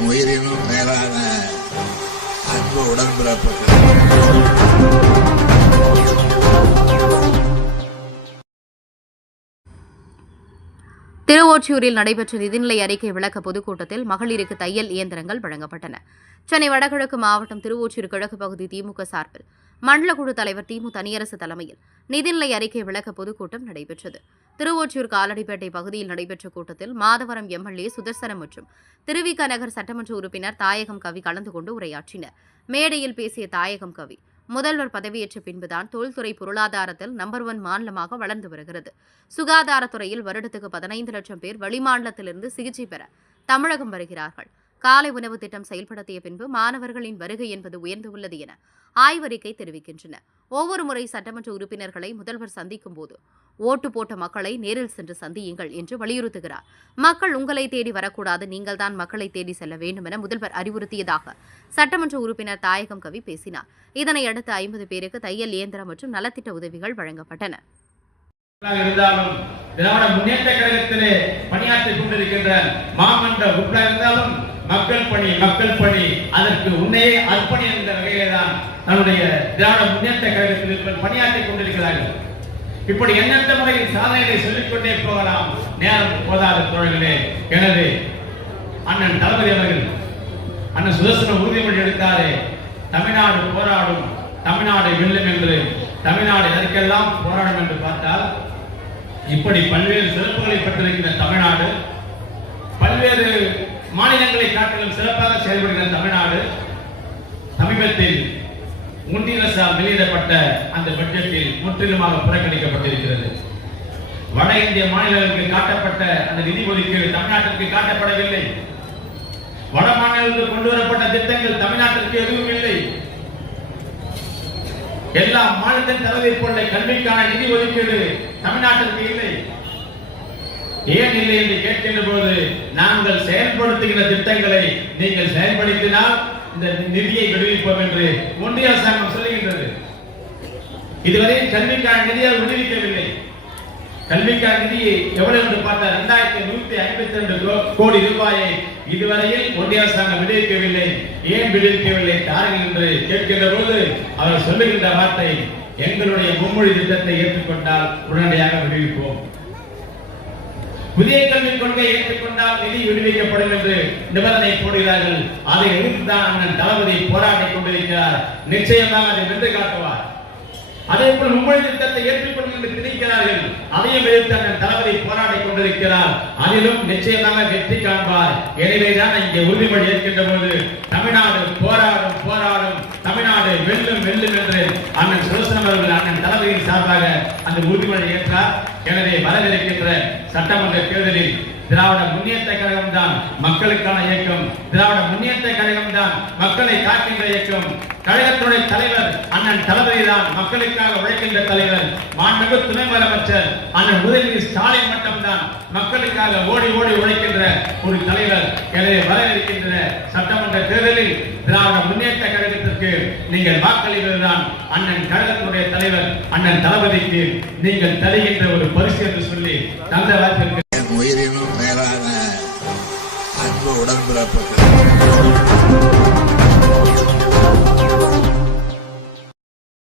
என் உயிரினும் மேலான அன்பு உடன்பிறப்பு திருவொற்றியூரில் நடைபெற்ற நிதிநிலை அறிக்கை விளக்க பொதுக்கூட்டத்தில் மகளிருக்கு தையல் இயந்திரங்கள் வழங்கப்பட்டன. சென்னை வடகிழக்கு மாவட்டம் திருவொற்றியூர் கிழக்கு பகுதி திமுக சார்பில் மண்டலக்குழு தலைவர் திமு தனியரசு தலைமையில் நிதிநிலை அறிக்கை விளக்க பொதுக்கூட்டம் நடைபெற்றது. திருவொற்றியூர் காலடிப்பேட்டை பகுதியில் நடைபெற்ற கூட்டத்தில் மாதவரம் எம்எல்ஏ சுதர்சனம் மற்றும் திருவிக நகர் சட்டமன்ற உறுப்பினர் தாயகம் கவி கலந்து கொண்டு உரையாற்றினர். மேடையில் பேசிய தாயகம் கவி முதல்வர் பதவியேற்ற பின்புதான் தொழில்துறை பொருளாதாரத்தில் நம்பர் ஒன் மாநிலமாக வளர்ந்து வருகிறது. சுகாதாரத்துறையில் வருடத்துக்கு பதினைந்து லட்சம் பேர் வெளிமாநிலத்திலிருந்து சிகிச்சை பெற தமிழகம் வருகிறார்கள். காலை உணவு திட்டம் செயல்படுத்திய பின்பு மாணவர்களின் வருகை என்பது உயர்ந்துள்ளது என ஆய்வறிக்கை தெரிவிக்கின்றன. ஒவ்வொரு முறை சட்டமன்ற உறுப்பினர்களை முதல்வர் சந்திக்கும் போது ஓட்டு போட்ட மக்களை நேரில் சென்று சந்தியுங்கள் என்று வலியுறுத்துகிறார். மக்கள் உங்களை தேடி வரக்கூடாது நீங்கள்தான் மக்களை தேடி செல்ல வேண்டும் என முதல்வர் அறிவுறுத்தியதாக சட்டமன்ற உறுப்பினர் தாயகம் கவி பேசினார். இதனையடுத்து ஐம்பது பேருக்கு தையல் இயந்திரம் மற்றும் நலத்திட்ட உதவிகள் வழங்கப்பட்டன. இருந்தாலும் திராவிட முன்னேற்ற கழகத்திலே பணியாற்றிக் கொண்டிருக்கின்ற மாமன்ற உறுப்பினர் இருந்தாலும் மக்கள் பணி மக்கள் பணி. அதற்கு உன்னையே அர்ப்பணி என்ற வகையிலே தான் நம்முடைய திராவிட முன்னேற்ற கழகத்தில் இருப்பவர் பணியாற்றிக் கொண்டிருக்கிறார்கள். இப்படி எண்ணற்ற முறையில் சாதனைகளை சொல்லிக்கொண்டே போகலாம். நேரம் போதாத தோழர்களே. எனது அண்ணன் தளபதி அவர்கள் அண்ணன் சுதர்சன உறுதிமொழி எடுத்தாரே. தமிழ்நாடு போராடும் தமிழ்நாடு வெல்லும் என்று தமிழ்நாடு எதற்கெல்லாம் போராடும் என்று பார்த்தால் இப்படி பல்வேறு சிறப்புகளை பெற்றிருக்கிற தமிழ்நாடு பல்வேறு மாநிலங்களை சிறப்பாக செயல்படுகிற தமிழ்நாடு சமீபத்தில் ஒன்றிய அரசால் வெளியிடப்பட்ட அந்த பட்ஜெட்டில் முற்றிலுமாக புறக்கணிக்கப்பட்டிருக்கிறது. வட இந்திய மாநிலங்களுக்கு காட்டப்பட்ட அந்த நிதி ஒதுக்கீடு தமிழ்நாட்டிற்கு காட்டப்படவில்லை. வட மாநிலங்களுக்கு கொண்டு வரப்பட்ட திட்டங்கள் தமிழ்நாட்டிற்கு எதுவும் இல்லை. எல்லா மாநிலத்தின் தலைவை போன்ற கல்விக்கான நிதி ஒதுக்கீடு தமிழ்நாட்டிற்கு இல்லை. ஏன் இல்லை என்று கேட்கின்ற போது நாங்கள் செயல்படுத்துகிற திட்டங்களை நீங்கள் செயல்படுத்தினால் இந்த நிதியை விடுவிப்போம் என்று ஒன்றிய அரசாங்கம் சொல்லுகின்றது. இதுவரை கல்விக்கான நிதியால் விடுவிக்கவில்லை. கல்விக்கான நிதியை எவ்வளவு என்று பார்த்தால் இரண்டாயிரத்தி நூத்தி ஐம்பத்தி ரெண்டு கோடி ரூபாயை இதுவரையில் ஒன்றிய அரசாங்கம் விடுவிக்கவில்லை. ஏன் விடுவிக்கவில்லை தாருங்கள் என்று கேட்கின்ற போது அவர் சொல்லுகின்ற வார்த்தை எங்களுடைய மும்மொழி திட்டத்தை ஏற்றுக்கொண்டால் உடனடியாக விடுவிப்போம். புதிய கல்விக் கொள்கையை ஏற்றுக்கொண்டால் நிதி விடுவிக்கப்படும் என்று நிபந்தனை போடுகிறார்கள். அதை எதிர்த்துதான் அண்ணன் தளபதி போராடிக் கொண்டிருக்கிறார். நிச்சயமாக அதை வென்று காட்டுவார். அதே போல் மும்மொழி திட்டத்தை ஏற்றுக்கொள்ளும் என்று திணிக்கிறார்கள். அதையும் எதிர்த்து அண்ணன் தளபதி போராடிக் கொண்டிருக்கிறார். அதிலும் நிச்சயமாக வெற்றி காண்பார். எனவேதான் இங்கே உறுதிமொழி ஏற்கின்ற போது தமிழ்நாடு போராடும் போராடும் தமிழ்நாடு வெல்லும் வெல்லும் என்று அண்ணன் சுதர்சனம் அவர்கள் அண்ணன் தளபதியின் சார்பாக அந்த உறுதிமொழி ஏற்றார். எனவே வரவிருக்கின்ற சட்டமன்ற தேர்தலில் திராவிட முன்னேற்ற கழகம் தான் மக்களுக்கான இயக்கம். திராவிட முன்னேற்ற கழகம் தான் மக்களை காக்கின்ற இயக்கம். கழகத்துடைய தலைவர் அண்ணன் தளபதி தான் மக்களுக்காக உழைக்கின்ற தலைவர். மாண்பு துணை முதலமைச்சர் அண்ணன் உதயநிதி ஸ்டாலின் மட்டும்தான் மக்களுக்காக ஓடி ஓடி உழைக்கின்ற ஒரு தலைவர். எனவே வரவிருக்கின்ற சட்டமன்ற தேர்தலில் திராவிட முன்னேற்ற கழகத்திற்கு நீங்கள் வாக்களிப்பதுதான் அண்ணன் கழகத்தினுடைய தலைவர் அண்ணன் தளபதிக்கு நீங்கள் தருகின்ற ஒரு பரிசு என்று சொல்லி தந்த வாய்ப்பிற்கு உயிரினும் மேலான அன்பு உடன்பிறப்பு